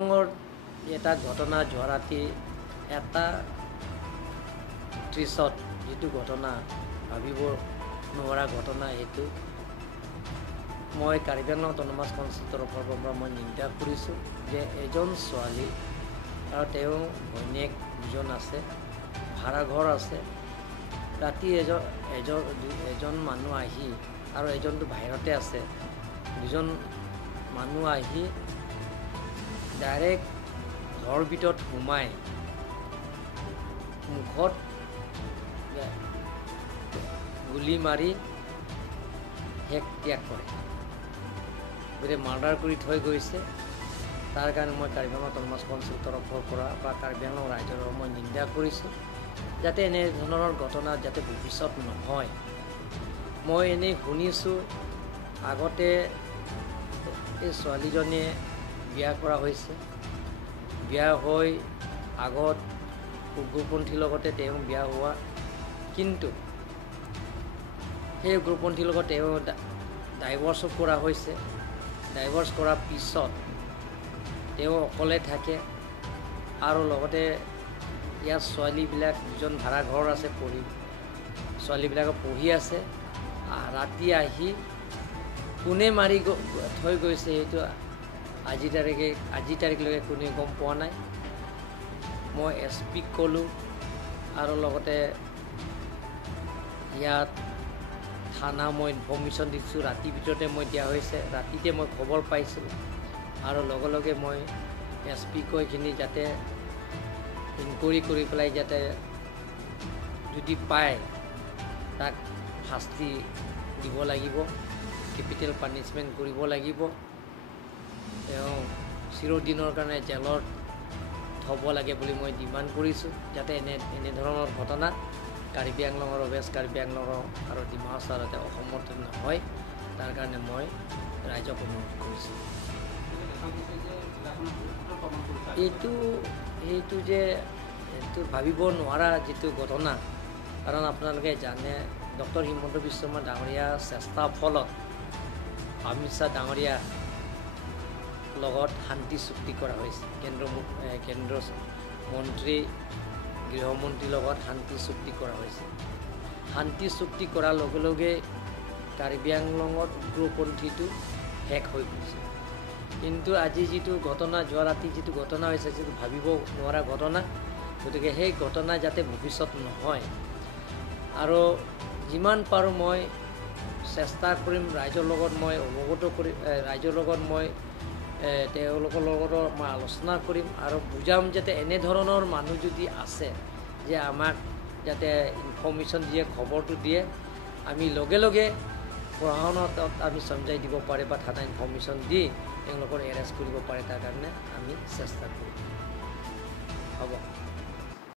এটা ঘটনা যোৱা ৰাতি এটা 30ত যিটো ঘটনা ভাবিব নোৱাৰা ঘটনা এইটো মই কাৰ্বি আংলং অটোনমাছ কাউন্সিলৰ তৰফৰ পৰা মই নিন্দা কৰিছোঁ যে এজন ছোৱালী আৰু তেওঁ ঘৈণীয়েক দুজন আছে, ভাড়া ঘৰ আছে, ৰাতি এজন মানুহ আহি আৰু এজনটো বাহিৰতে আছে, দুজন মানুহ আহি ডাইৰেক্ট ঘৰৰ ভিতৰত সোমাই মুখত গুলি মাৰি শেষ ত্যাগ কৰে, গতিকে মাৰ্ডাৰ কৰি থৈ গৈছে। তাৰ কাৰণে মই কাৰ্বি আংলং অটোনমাছ কাউন্সিলৰ তৰফৰ পৰা বা কাৰ্বি আংলং ৰাইজৰ মই নিন্দা কৰিছোঁ, যাতে এনেধৰণৰ ঘটনা যাতে ভৱিষ্যত নহয়। মই এনেই শুনিছোঁ আগতে এই ছোৱালীজনীয়ে বিয়া কৰা হৈছে, বিয়া হৈ আগত উগ্ৰপন্থীৰ লগতে তেওঁ বিয়া হোৱা, কিন্তু সেই উগ্ৰপন্থীৰ লগত তেওঁ ডাইভৰ্চো কৰা হৈছে। ডাইভৰ্চ কৰাৰ পিছত তেওঁ অকলে থাকে আৰু লগতে ইয়াৰ ছোৱালীবিলাক দুজন ভাড়া ঘৰ আছে, ছোৱালীবিলাকক পঢ়ি আছে। ৰাতি আহি কোনে মাৰি থৈ গৈছে সেইটো আজি তাৰিখলৈকে কোনেও গম পোৱা নাই। মই SP-ক ক'লোঁ আৰু লগতে ইয়াত থানা মই ইনফৰ্মেশ্যন দিছোঁ, ৰাতিৰ ভিতৰতে মই দিয়া হৈছে, ৰাতিতে মই খবৰ পাইছোঁ আৰু লগে লগে মই SP-ক এইখিনি যাতে ইনকুৱাৰী কৰি পেলাই যাতে যদি পায় তাক শাস্তি দিব লাগিব, কেপিটেল পানিছমেণ্ট কৰিব লাগিব, তেওঁ চিৰদিনৰ কাৰণে জেলত থ'ব লাগে বুলি মই ডিমাণ্ড কৰিছোঁ, যাতে এনেধৰণৰ ঘটনা কাৰ্বি আংলঙৰ ৱেষ্ট কাৰ্বি আংলঙৰ আৰু ডিমা হাছাও যাতে অসমত নহয়, তাৰ কাৰণে মই ৰাইজক অনুৰোধ কৰিছোঁ। এইটো যে এইটো ভাবিব নোৱাৰা যিটো ঘটনা, কাৰণ আপোনালোকে জানে ডক্টৰ হিমন্ত বিশ্ব শৰ্মা ডাঙৰীয়াৰ চেষ্টাৰ ফলত অমিত শ্বাহ ডাঙৰীয়াৰ লগত শান্তি চুক্তি কৰা হৈছে। কেন্দ্ৰ মন্ত্ৰী গৃহমন্ত্ৰীৰ লগত শান্তি চুক্তি কৰা হৈছে। শান্তি চুক্তি কৰাৰ লগে লগে কাৰ্বি আংলঙত উগ্ৰপন্থীটো শেষ হৈ গৈছে, কিন্তু আজি যিটো ঘটনা যোৱা ৰাতি যিটো ঘটনা হৈছে, যিটো ভাবিব নোৱাৰা ঘটনা, গতিকে সেই ঘটনা যাতে ভৱিষ্যত নহয় আৰু যিমান পাৰোঁ মই চেষ্টা কৰিম, ৰাইজৰ লগত মই অৱগত কৰিম, ৰাইজৰ লগত মই তেওঁলোকৰ লগত মই আলোচনা কৰিম আৰু বুজাম যাতে এনেধৰণৰ মানুহ যদি আছে যে আমাক যাতে ইনফৰ্মেশ্যন দিয়ে, খবৰটো দিয়ে, আমি লগে লগে প্ৰশাসনত আমি চমজাই দিব পাৰে বা থানা ইনফৰ্মেশ্যন দি তেওঁলোকৰ এৰেষ্ট কৰিব পাৰে, তাৰ কাৰণে আমি চেষ্টা কৰিম। হ'ব।